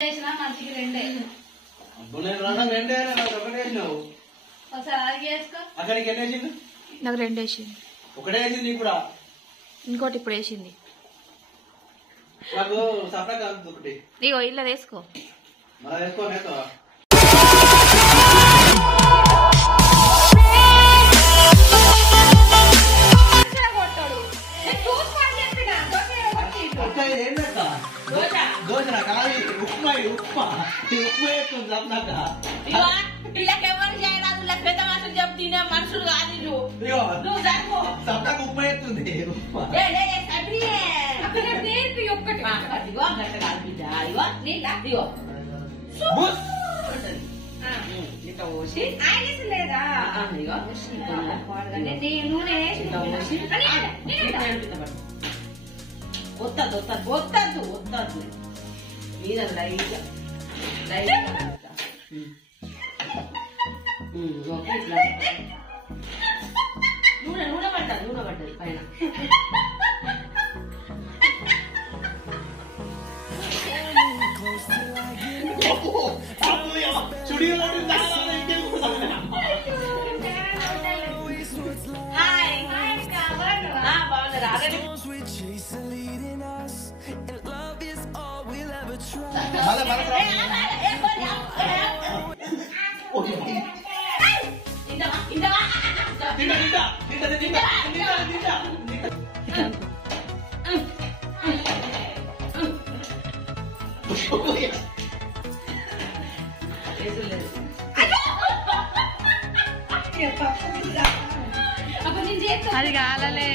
మంచికి రెండే అక్కడికి ఎన్ని వేసింది? నాకు 2 వేసింది. ఒకటే వేసింది కూడా ఇంకోటి ఇప్పుడు వేసింది. నాకు సపరేట్ కాదు ఒకటి. ఇగో ఇలా వేసుకో. మళ్ళీ వేసుకో. దోశనా కాదు ఉప్మా ఉప్మా ఉప్మా వేస్తుంది అన్నాక వీళ్ళకెవరు చేయరాదు. పెద్ద మనుషులు చెప్పు తినే మనుషులు కాదు నువ్వు సరిపో. సప్తాకు ఉప్మా వేస్తుంది ఉప్మా ఇట్లా పోసి లేదా నూనె వద్దద్దు వద్దద్దు వద్దద్దు వద్దద్దు మీద లైట్గా నూనె నూనె పడ్డది పైన. అది కాలలే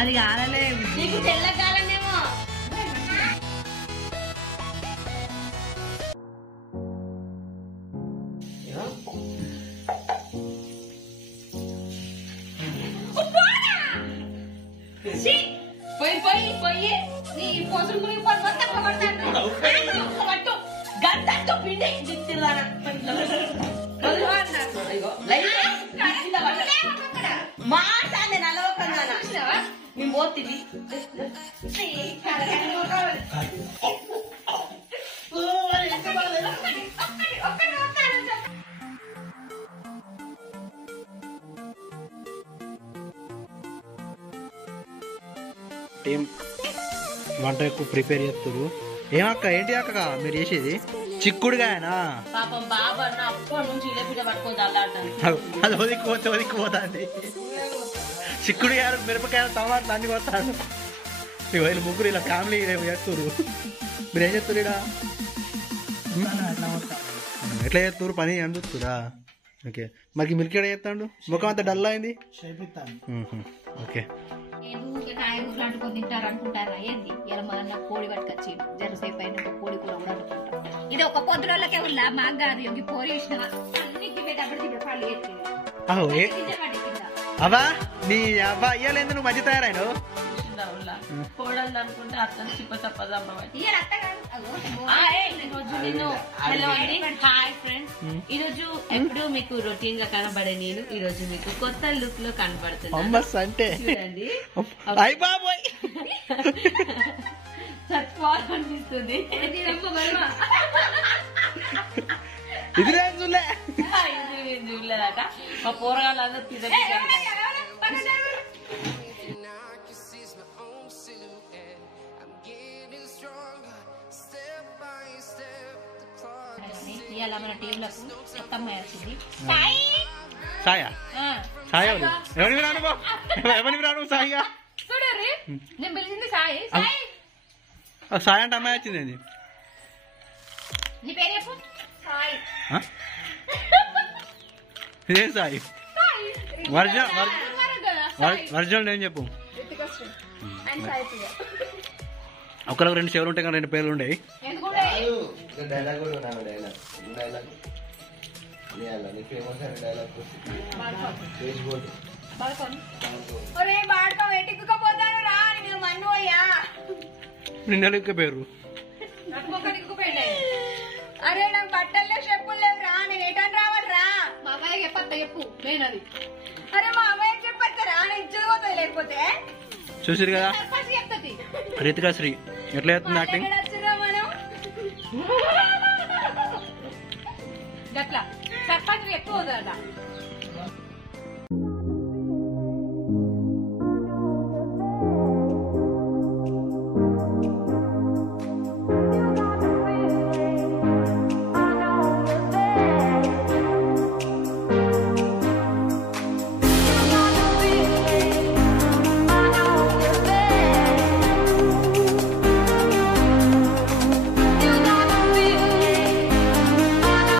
అది కాలలే నీకు తెల్లగాలనేమో. పోయి నీ పోసులు మునిగిపోయి పట్టు గంటతో పిండి మాట నేను అలవకన్నా మేము పోతుంది. టీం వంట ఎక్కువ ప్రిపేర్ చేస్తారు. ఏమక్క ఏంటి అక్క మీరు చేసేది? చిక్కుడుగాయనా? పాపం బాబా అప్పటి నుంచి ఇళ్ళ పట్టుకొని అల్లాడతాను. అది ఒదిక్కుపోతుంది. చిక్కుడుగాయలు మిరపకాయలు టమాటాలు అన్ని కొడతాడు. వీళ్ళు ముగ్గురు ఇలా ఫ్యామిలీ చేస్తారు. మీరు ఏం చేస్తారు ఇక్కడ? ఎట్లా చేస్తారు పని అని చూస్తురా? ఓకే మరి మిల్క్ ఎడ చేస్తాడు? ముఖం అంతా డల్ అయింది. ఓకే అంటుకొని తింటారు అనుకుంటారా ఏంది? ఇలా మన కోడి పట్టుకొచ్చి జరసేపు అయినా కోడి కూర కూడా అనుకుంటాం. ఇది ఒక పొద్దులకే ఉల్లా మాకు కాదు ఈ పోరి ఇచ్చిన అన్ని అవా నీ అబ్బా ఇయ్యాలేదు నువ్వు మంచి తయారైన కోడలు అనుకుంటే అతను చిప్ప హలో అండి, హాయ్ ఫ్రెండ్స్. ఈ రోజు ఎప్పుడు మీకు రొటీన్ గా కనబడే నేను ఈ రోజు మీకు కొత్త లుక్ లో కనబడుతున్నాను. చూడండి చచ్చిపోవాలనిపిస్తుంది. చూడలేదట మా పోరగాళ్ళందరూ తిరిగి ఇవాళ మన టీంలకు కొత్త అమ్మాయి వచ్చింది. సాయా సాయా ఎవరిని రాను సాయిగా చూడరి నేను పిలిచింది సాయి. సాయి అంటే అమ్మాయి వచ్చింది. నీ పేరు చెప్పు. సాయి. ఇదే సాయి వర్జువల్ నేను చెప్పు. ఒకరికి 2 చెవులు ఉంటాయి కానీ 2 పేర్లు ఉండేవి. నిన్న పేరు అరే నాకు బట్టల్లో చెప్పులు లేవు రా, నేను ఎటని రావాలి రా. మా అమ్మాయికి చెప్పత్తా చెప్పు నేనది. అరే మా అమ్మాయికి చెప్పత్తారా నేను చూడబోతుంది. లేకపోతే చూసారు కదా రీతికా శ్రీ ఎట్లా చేస్తుంది యాక్టింగ్? గట్లా సర్పంచ్ ఎక్కువ